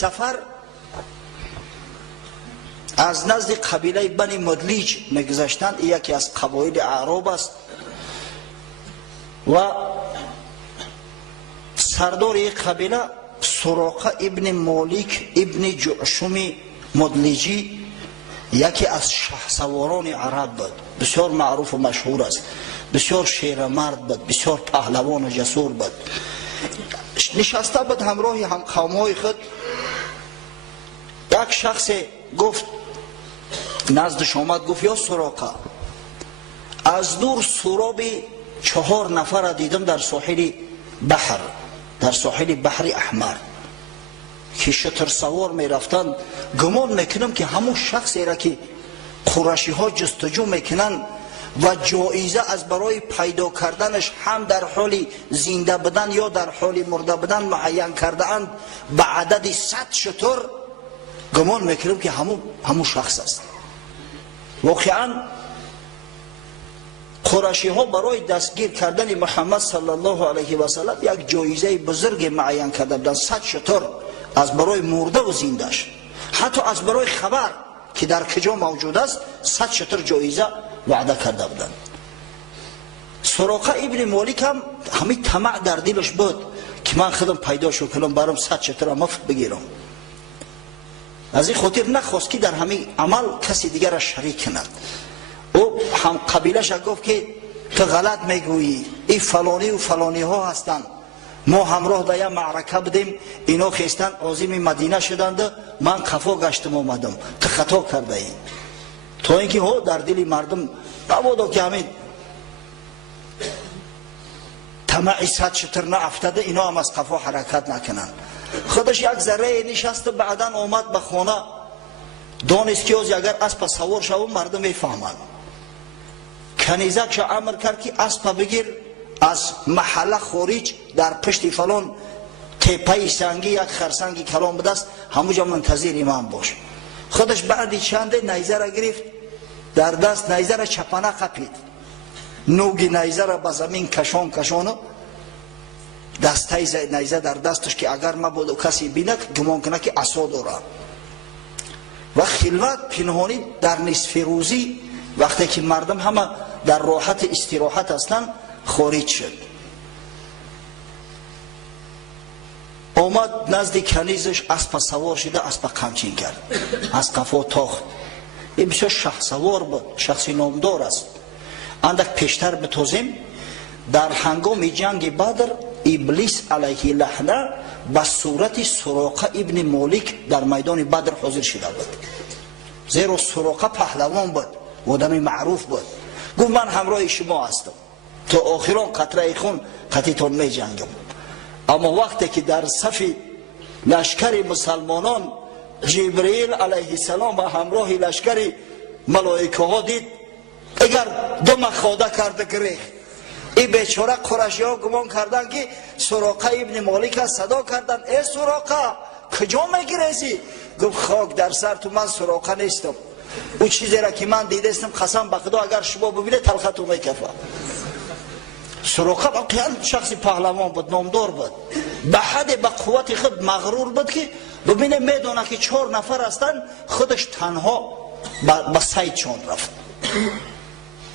سفر از نزد قبیله بنی مدلیج میگذشتند. یکی از قبایل اعراب است و سردار یک قبیله سراقه ابن مالک ابن جعشم مدلیجی یکی از شهسواران عرب بود. بسیار معروف و مشهور است، بسیار شیرمرد بود، بسیار پهلوان و جسور بود. نشسته بود همراه هم قومهای خود. یک شخص گفت نزدش آمد، گفت یا سراقه، از دور سراب 4 نفر دیدم در ساحل بحر، در ساحل بحر احمر که شتر سوار می رفتند. گمان میکنم که همون شخصی را که قریشی ها جستجو میکنند و جایزه از برای پیدا کردنش هم در حال زنده بودن یا در حال مرده بودن معین کرده اند به عدد 100 شتر. گمان میکنم که همون شخص است. واقعا قریشی ها برای دستگیر کردن محمد صلی الله علیه و سلم یک جایزه بزرگ معین کرده بودند، 100 شتر از برای مرده و زندهش، حتی از برای خبر که در کجا موجود است 100 شتر جایزه وعده کرده بودند. سراقه ابن مالک هم همین طمع در دلش بود که من خودم پیدا شو کنم برام 100 شتر مفت بگیرم. از این خاطر نخواست که در همین عمل کسی دیگر را شریک کند. او هم قبیلش گفت که تو غلط میگویی، این فلانی و فلانی ها هستند، ما همراه در یک معرکه بودیم، اینا خیستن عازم مدینه شدند، من خفا گشتم آمدم، تو خطا کرده ای. تا اینکه ها در دل مردم مبادا که همین طمع 100 شتر نافتاده اینا هم از خفا حرکت نکنند. خودش یک ذره نشست، بعدا آمد به خانه، دانست که اگر اسب سوار شوم مردم میفهمند. کنیزکش امر کرد که اسب بگیر، از محله خارج در پشت فلان تپه سنگی یک خرسنگی کلام بدست، همونجا منتظر امام باش. خودش بعد چند نیزه را گرفت، در دست نیزه را چپانه قپید، نوگی نیزه را به زمین کشان دسته نیزه در دستش که اگر مبادا کسی بیند گمان کنه که عصا داره. و خلوت پنهانی در نصف روزی وقتی که مردم همه در راحت استراحت هستند خارج شد. آمد نزد کنیزش، اسب سوار شده، اسب قمچین کرد، از قفا تاخت. این بسیار شخصوار بود، شخصی نامدار است. اندک پیشتر بتازیم، در هنگام جنگ بدر ابلیس علیه لعنه به صورت سراقه ابن مالک در میدان بدر حاضر شده بود. زیرا سراقه پهلوان بود، آدم معروف بود. گفت من همراه شما هستم، تا آخران قطره خون قطعتان می جنگم. اما وقتی که در صف لشکر مسلمانان جبرئیل علیه السلام و همراه لشکر ملائکه ها دید، اگر دم خواده کرده گریخت. این بیچاره قریشی ها گمان کردن که سراقه ابن مالک صدا کردن، ای سراقه کجا میگریزی؟ گفت خاک در سر تو، من سراقه نیستم. او چیزی را که من دیدستم قسم به خدا اگر شما ببینید تلختو میکفه. سراقه واقعا شخصی پهلوان بود، نامدار بود، به حد به قوت خود مغرور بود که ببینه میدونه که 4 نفر هستن، خودش تنها به صید چون رفت.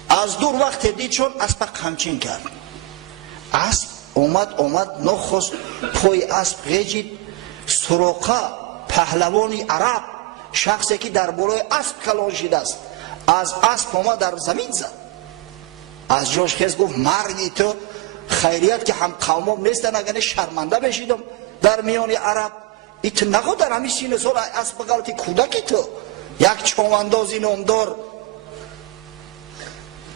از دور وقت دید چون اسب قمچین کرد، اسب اومد نخست پای اسب غیجید. سراقه پهلوانی عرب، شخصی که در بالای اسب کلان شده است، از اسب اومد در زمین زد. از جاش خیز گفت مردی تو، خیریت که هم قومم نیستن، اگر شرمنده بشیدم در میان عرب. ایت نگو در همین سین سال اسب غلطی کودکی تو، یک چوماندازی نامدار.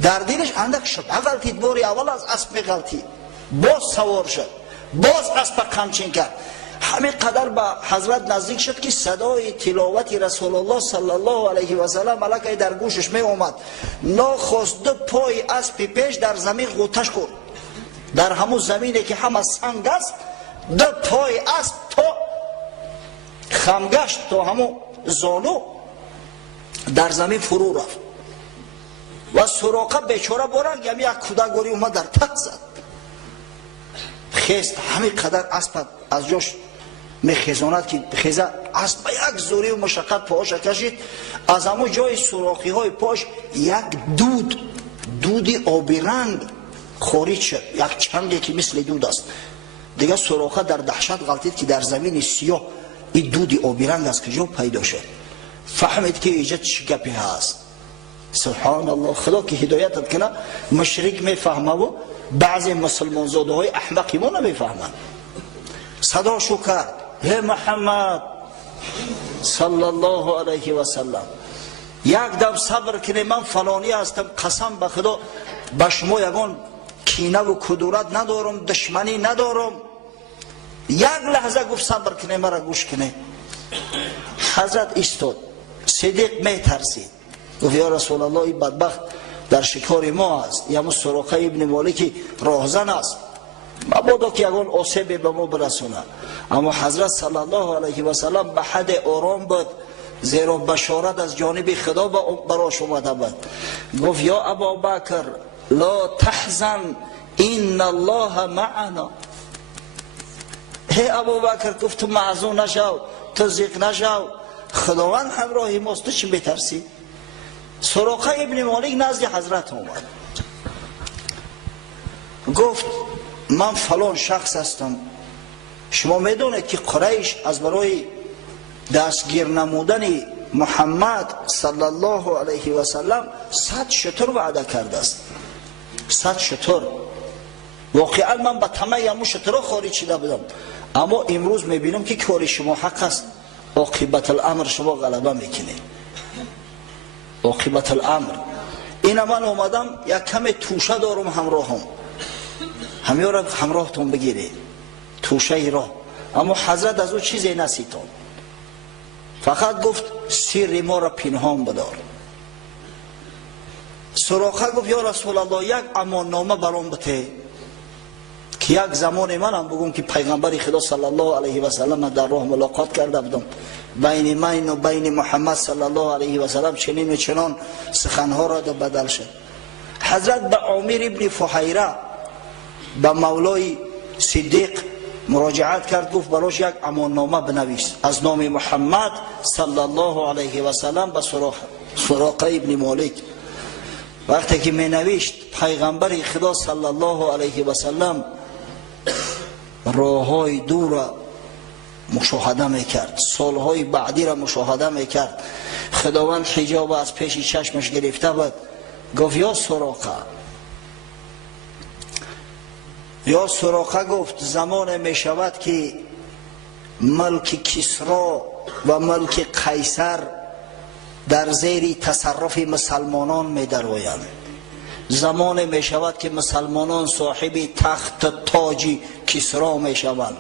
در دلش اندک شد، غلطید، باری اول از اسب غلطید، باز سوار شد، باز اسب قمچین کرد. همین قدر به حضرت نزدیک شد که صدای تلاوت رسول الله صلی الله علیه و سلم ملکه در گوشش می اومد. ناخواست 2 پای اسب پیش در زمین غوطش کرد، در همون زمینی که همه سنگ است 2 پای اسب تا خمگشت، تا همون زانو در زمین فرو رفت. و سراقه بیچاره بارنگ یک کودکواری اومد در تخت زد. خیست همین قدر اسب از جاش میخیزاند که خیزه اسب به یک زوری و مشقت پاش کشید. از اما جای سوراخی های پاش یک دودی آبی رنگ خارج شد، یک چنگی که مثل دود است. دیگه سوراخه در دهشت غلطید که در زمین سیاه این دودی آبی رنگ از کجا پیدا شد. فهمید که ایجاد چه گپی هست. سبحان الله، خدا که هدایتت کنه. مشرک میفهمه و بعضی مسلمان زاده های احمقی ما نمیفهمند. صداشو کرد: هی محمد صلی الله علیه و سلم، یک دم صبر کنی، من فلانی هستم، قسم به خدا به شما یگان کینه و کدورت ندارم، دشمنی ندارم. یک لحظه گفت صبر کنی، مرا گوش کنی. حضرت ایستاد. صدیق می ترسید، گفت یا رسول الله این بدبخت در شکار ما است، یا سراقه ابن مالک راهزن است، مبادا که یگان آسیبی به ما برسونه. اما حضرت صلی الله علیه و سلم به حد آرام بود، زیرا بشارت از جانب خدا براش اومده بود. گفت یا ابابکر لا تحزن ان الله معنا. هی ابابکر، گفت تو محزون نشو، تو ضیق نشو، خداوند همراه ماست، تو چی بترسی؟ سراقه ابن مالک نزد حضرت اومد، گفت من فلان شخص هستم، شما میدونید که قریش از برای دستگیر نمودن محمد صلی الله علیه و سلم 100 شتر وعده کرده است. 100 شتر. واقعا من به طمع همون شترها خارج شده بودم، اما امروز میبینم که کار شما حق است. عاقبت الامر شما غلبه میکنه. عاقبت الامر. این من اومدم یک کم توشه دارم همراهم، همیشه را همراهتون بگیره، توشه را. اما حضرت از او چیزی نسیتون، فقط گفت سر ما را پنهان بدار. سراقه گفت یا رسول الله یک امان نامه برام بده که یک زمان من هم بگم که پیغمبر خدا صلی الله علیه و سلم در راه ملاقات کرده بودم، بین من و بین محمد صلی الله علیه و سلم چنین و چنان سخنها را بدل شد. حضرت به عامر ابن فحیره به مولای صدیق مراجعت کرد، گفت براش یک امان نامه بنویس از نام محمد صلی الله علیه و سلم به سراقه ابن مالک. وقتی که می نوشت، پیغمبر خدا صلی الله علیه و سلم راههای دور را مشاهده میکرد، سالهای بعدی را مشاهده میکرد. خداوند حجاب از پیش چشمش گرفته بود. گفت یا سراقه گفت زمان می شود که ملک کسرا و ملک قیصر در زیر تصرف مسلمانان می درآیند. زمان می شود که مسلمانان صاحب تخت تاج کسرا می شوند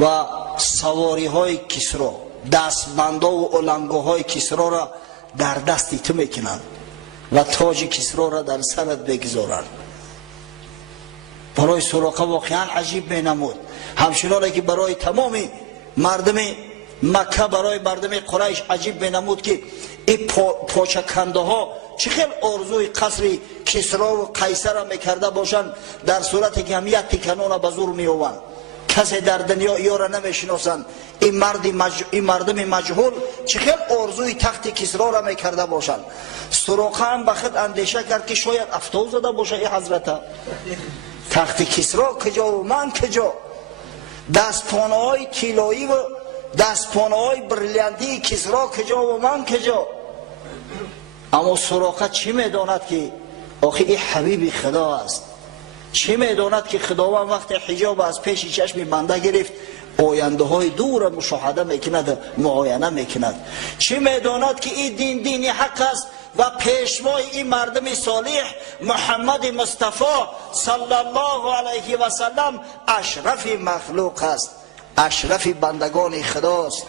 و سواری های کسرا، دستبندا و علنگوهای کسرا را در دستی تو میکنند و تاج کسرا را در سرت بگذارند. برای سراقه واقعا عجیب می نمود، همچنانه که برای تمام مردم مکه، برای مردم قریش عجیب می نمود که این پاچکنده ها چه خیلی آرزوی قصر کسرا و قیصر را میکرده باشند، در صورتی که هم یک تکنون به زور می آوند. کسی در دنیا ای را نمیشناسند. این مردم مجهول چه خیلی آرزوی تخت کسرا را میکرده باشند. سراقه هم به خود اندیشه کرد که شاید افتاد زده باشه این حضرت، تخت کسرا کجا و من کجا، دستپانه های طلایی و دستپانه های بریلانتی کسرا کجا و من کجا. اما سراقه چی میداند که آخه این حبیب خدا است، چی میداند که خداوند وقت حجاب از پیش چشم بنده گرفت آینده های دور مشاهده میکند، معاینه میکند. چی میداند که این دین حق است و پیشوای این مردم صالح محمد مصطفی صلی الله علیه و سلم اشرف مخلوق است، اشرف بندگان خداست.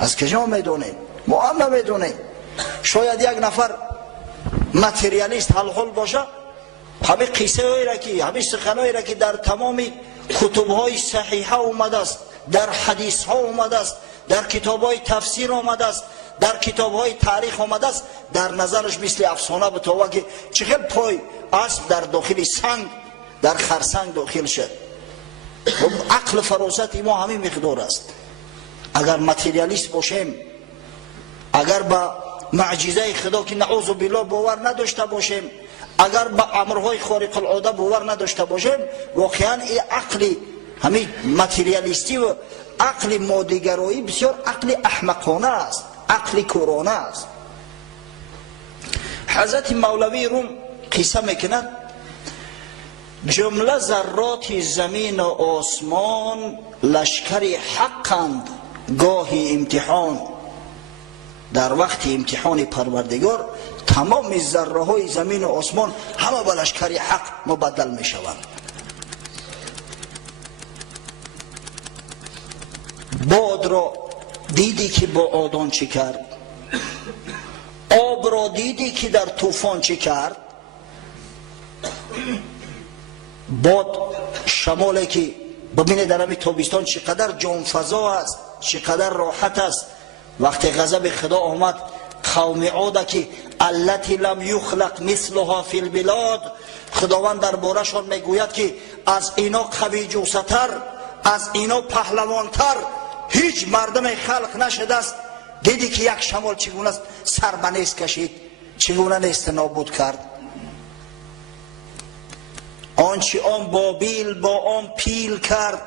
از کجا میدونیم؟ ما هم نمیدونیم. شاید یک نفر ماتریالیست حلحل باشه، همه قصه هایی را که همه سخنهایی را که در تمام کتب‌های صحیحه اومده است، در حدیث ها اومده است، در کتاب‌های تفسیر اومده است، در کتاب‌های تاریخ اومده است، در نظرش مثل افسانه بتوه که چه خیلی پای اسب در داخل سنگ، در خرسنگ داخل شد. عقل فراست ما همین مقدار است. اگر ماتریالیست باشیم، اگر با معجزه خدا که نعوذ بالله باور نداشته باشیم، اگر با امرهای خارق العاده باور نداشته باشیم، واقعا این عقل همین ماتریالیستی و عقل مادیگرایی بسیار عقل احمقانه است، عقل کورانه است. حضرت مولوی روم قصه میکند جمله ذرات زمین و آسمان لشکر حقند، گاهی امتحان در وقت امتحان پروردگار تمام ذره های زمین و آسمان همه به لشکر حق مبدل می شوند. باد را دیدی که با آدان چه کرد، آب را دیدی که در طوفان چه کرد. باد شمالی که ببینه در همین تابستان چقدر جانفضا است، چقدر راحت است. وقتی غضب خدا آمد قوم عاد که التی لم یخلق مثلها فی البلاد، خداوند درباره‌شان میگوید که از اینا قوی جوستر، از اینا پهلوانتر هیچ مردم خلق نشده است. دیدی که یک شمال چگونه است سر به نیست کشید، چگونه نیست نابود کرد. آنچه آن بابیل با آن پیل کرد،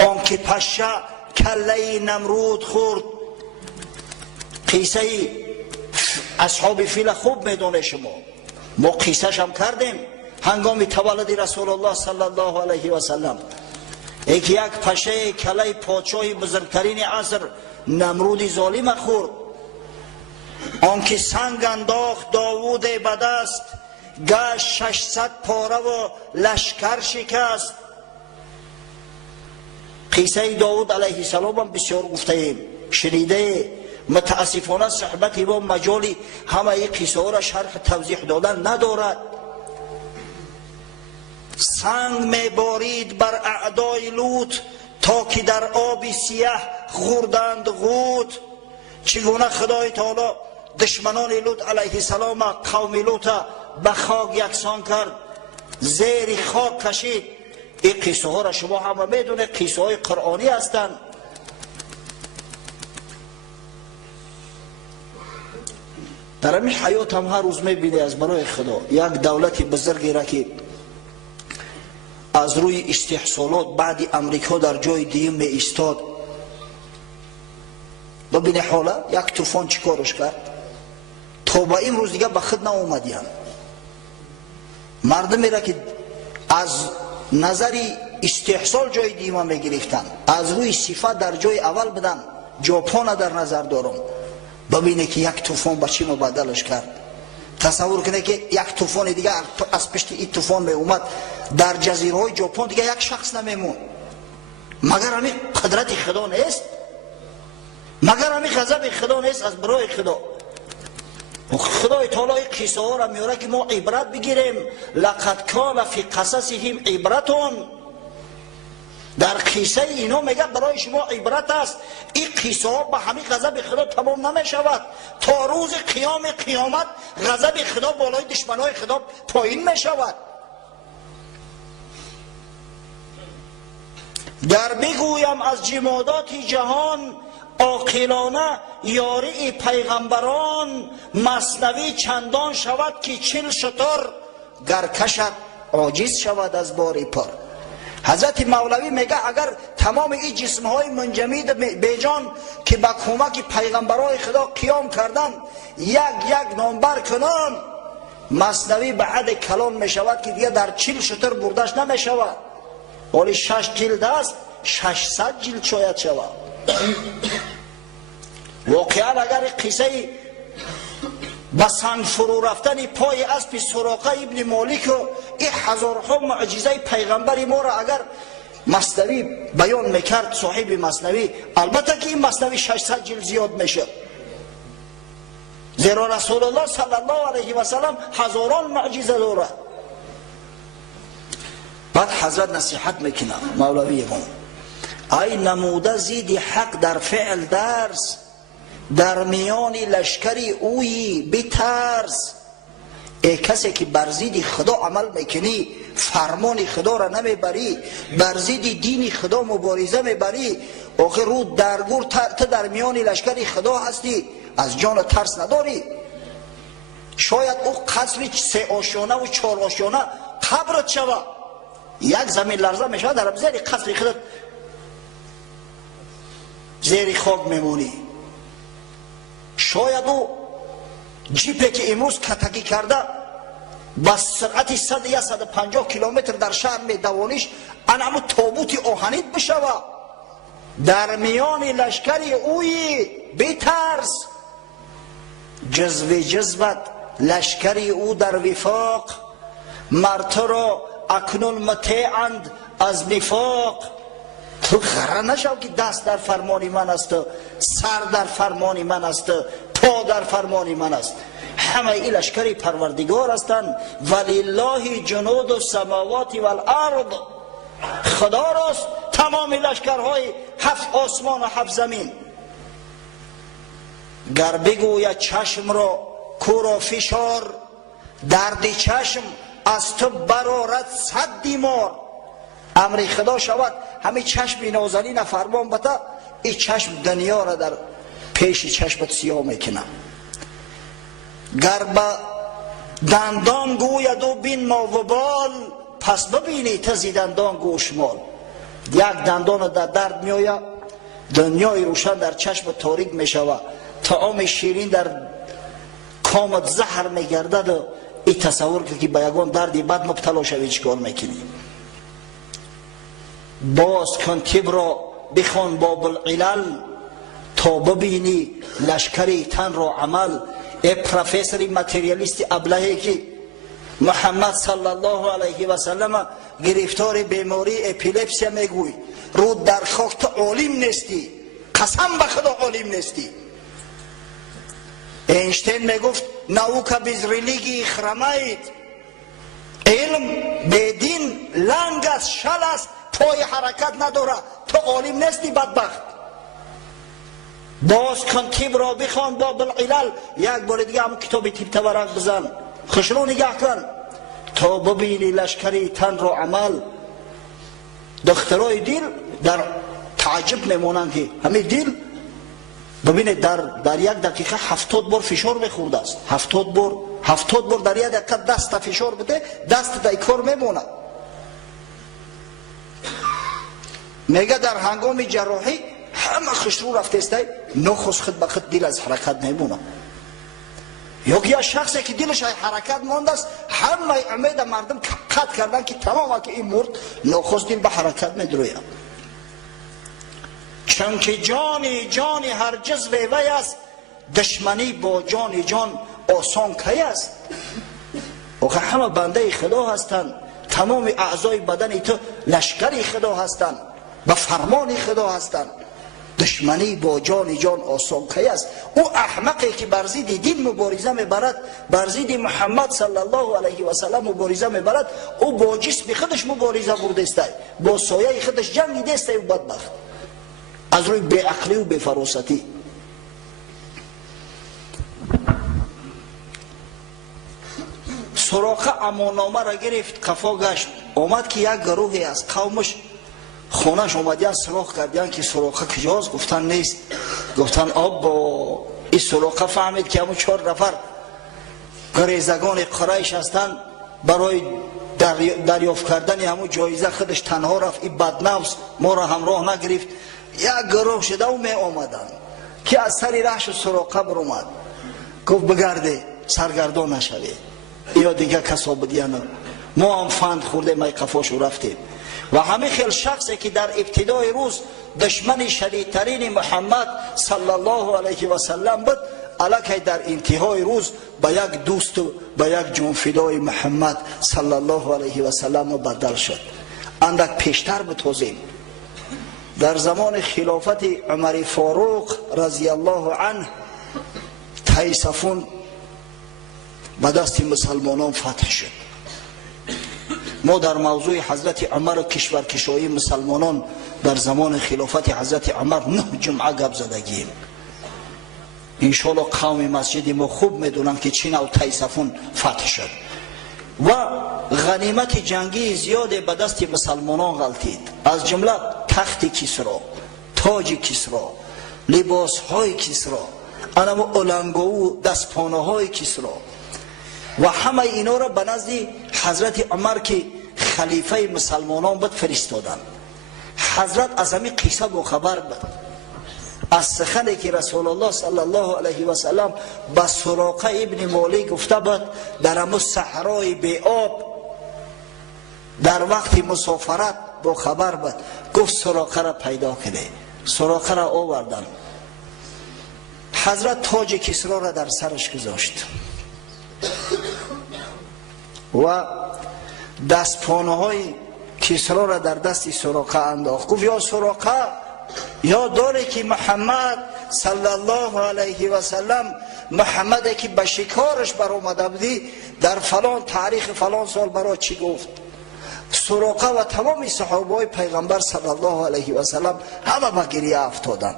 آن که پشه کله نمرود خورد. قصه اصحاب فیل خوب میدونه شما، ما قصهش هم کردیم هنگام تولد رسول الله صلی الله علیه و سلم. یک پشه کله پادشاه بزرگترین عصر نمرود ظالم خورد. آن که سنگ انداخت داوود به دست، گشت 600 پاره و لشکر شکست. قصه داوود علیه السلام هم بسیار گفته ایم، شنیده. متاسفانه صحبت ما مجالی همه این قصه ها را شرح توضیح دادن ندارد. سنگ میبارید بر اعدای لوط، تا که در آب سیاه خوردند غوت. چگونه خدای تعالی دشمنان لوط علیه السلام قوم لوط به خاک یکسان کرد، زیر خاک کشید. این قصه ها را شما همه میدونه، قصه های قرآنی هستند. در همین حیات هم هر روز میبینی از برای خدا یک دولت بزرگی را که از روی استحصالات بعد امریکا در جای دیم می ایستاد، ببینی حالا یک طوفان چیکارش کرد. تا با این روز دیگه به خود ناومدیان. مردمی را که از نظری استحصال جای دیما می گرفتن، از روی صفت در جای اول بدن. ژاپن در نظر دارم، ببینه که یک طوفان با چی مبادلش کرد. تصور کنه که یک طوفان دیگه از پشت این طوفان می اومد در جزیره های ژاپن دیگه یک شخص نمیمون. مگر همین قدرت خدا نیست؟ مگر همین غضب خدا نیست از برای خدا؟ خدای تعالی قصه ها را میاره که ما عبرت بگیریم. لقد کان فی قصصهم عبرتون، در قصه اینا میگه برای شما عبرت است. این قصه ها به همین غضب خدا تمام نمی شود. تا روز قیامت غضب خدا بالای دشمنای خدا پایین می شود. در بگویم از جمادات جهان، عاقلانه یاری پیغمبران. مثنوی چندان شود که 40 شتر، گر کشد عاجز شود از بار پر. حضرت مولوی میگه اگر تمام این جسمهای منجمد بیجان که با کمک پیغمبرای خدا قیام کردن یک نامبر کنن، مثنوی به حد کلان میشود که دیگه در 40 شتر بردش نمیشود. ولی 6 جلد است، 600 جلد شاید شود. واقعا اگر قصه با سنگ فرو رفتن پای اسب سراقه ابن مالک و این هزارها معجزه پیغمبر ما را اگر مثنوی بیان میکرد صاحب مثنوی، البته که این مثنوی 600 جلد زیاد میشه، زیرا رسول الله صلی الله علیه و سلم هزاران معجزه دارد. بعد حضرت نصیحت میکنه مولوی ما، ای نموده زیدی حق در فعل درس، در میان لشکری اویی بترس. ای کسی که بر ضد خدا عمل میکنی، فرمان خدا را نمیبری، بر ضد دین خدا مبارزه میبری، آخر رو درگور تو در میان لشکر خدا هستی، از جان ترس نداری. شاید او قصر 3 آشیانه و 4 آشیانه قبرت شود، یک زمین لرزه میشه در زیر قصر خودت زیر خاک میمونی. شاید او جیپی که امروز کتکی کرده با سرعت 100 یا 150 کیلومتر در شهر میدوانیش، انمو تابوت آهنیت بشود در میان لشکری اوی. بترس، جذبت لشکری او در وفاق، مرد را اکنون مطیعند از نفاق. تو غره نشو که دست در فرمان من است، سر در فرمان من است، پا در فرمان من است. همه این لشکری پروردگار هستند. ولله جنود السماوات والارض، خدا راست تمام لشکرهای 7 آسمان و 7 زمین. گر بگوید چشم را کورا فشار، درد چشم از تو برارد 100 دیمار. امر خدا شود همه چشم نازنین فرمان بتا، این چشم دنیا را در پیش چشمت سیاه میکنه. گر با دندان گوید و بین ما و بال، پس ببینی تزی دندان گوشمال. یک دندان در درد میآید، دنیای روشن در چشم تاریک میشود، طعام شیرین در کامت زهر میگردد. این تصور که به یگان دردی بد مبتلا شوی چیکار میکنی؟ باز کن طب را بخوان باب العلل، تا ببینی لشکری تن را عمل. ای پروفسوری ماتریالیستی ابلهی که محمد صلی الله علیه و سلم گرفتار بیماری اپیلپسی میگوی، رو در خاک تو عالم نیستی، قسم به خدا عالم نیستی. اینشتین میگفت نауکا بیز ریلیگی خرمید، علم بدین لنگ است، شل است، پای حرکت نداره، تو عالم نیستی بدبخت. باز کن طب را بخوان باب العلل. یک بار دیگه هم کتاب طب تورق بزن، خوشرو نگاه کن تا ببینی لشکری تن را عمل. دخترای دل در تعجب میمونند که همه دل ببینید در یک دقیقه 70 بار فشار میخورده است. 70 بار در یک دقیقه دست فشار بده، دست در کار میمونه. میگه در هنگام جراحی همه خوشرو رفته است، نخست خود به خود دل از حرکت نمیمونه. یا شخصی که دلش حرکت مانده است، همه امید مردم قطع کردن که تمام که این مرد، نخست دل به حرکت میدروید. چونکه جان هر جزو وی است، دشمنی با جان آسان کی است. آخه همه بنده خدا هستند، تمام اعضای بدن تو لشکری خدا هستند، به فرمان خدا هستند. دشمنی با جان آسان کی است. او احمقی که بر ضد دین مبارزه میبرد، بر ضد محمد صلی الله علیه و سلم مبارزه میبرد، او با جسم خودش مبارزه برده است، با سایه خودش جنگیده است. او بدبخت از روی بی عقلی و بی فراستی. سراقه اماننامه را گرفت، قفا گشت، آمد که یک گروهی از قومش خونش اومدیان سراغ کردیان که سراقه کجاست؟ گفتن نیست. گفتن با این سراقه فهمید که همون 4 نفر گریزگان قریش هستند، برای دریافت کردن همون جایزه خودش تنها رفت. این بدنفس ما را همراه نگرفت. یک گروه شده و می آمدن که از سری رهش سراقه بر اومد، گفت بگرده سرگردان نشوی، یا دیگه کسابدیه نه، ما هم فند خورده ما قفاشو رفتیم. و همه خیل شخصی که در ابتدای روز دشمن شدیدترین محمد صلی الله علیه و سلم بود، الکی در انتهای روز به یک دوست و به یک جان فدای محمد صلی الله علیه و سلم بدل شد. اندک پیشتر بتوزیم، در زمان خلافت عمر فاروق رضی الله عنه، تیصفون به دست مسلمانان فتح شد. ما در موضوع حضرت عمر و کشورکشایی مسلمانان در زمان خلافت حضرت عمر 9 جمعه گپ زدگیم. انشالله قوم مسجد ما خوب میدونن که چی نوع تیصفون فتح شد و غنیمت جنگی زیاد به دست مسلمانان غلطید، از جمله تخت کسرا، تاج کسرا، لباس های کسرا، انم علنگو و دستپانه های کسرا و همه اینا را به نزد حضرت عمر که خلیفه مسلمانان بود فرستادن. حضرت از همین قصه باخبر بود، از سخنی که رسول الله صلی الله علیه و سلم به سراقه ابن مالک گفته بود در همون صحرای بی آب در وقت مسافرت باخبر بود. گفت سراقه را پیدا کنه، سراقه را آوردن. حضرت تاج کسرا را در سرش گذاشت و دستپانه های کسرا را در دست سراقه انداخت. گفت یا سراقه، یا داره که محمد صلی الله علیه و سلم، محمد که به شکارش بر آمده بودی در فلان تاریخ فلان سال برای چی گفت؟ سراقه و تمام صحابه های پیغمبر صلی الله علیه و سلم همه به گریه افتادند.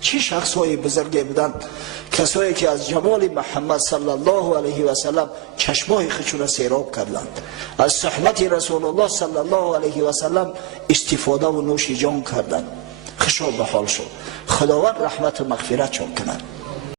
چه شخص های بزرگی بودند؟ کسایی که از جمال محمد صلی الله علیه و سلم چشمای خودشون را سیراب کردند، از صحبت رسول الله صلی الله علیه و سلم استفاده و نوش جان کردند. خوشا به حال شد. خداوند رحمت و مغفرت چون کند.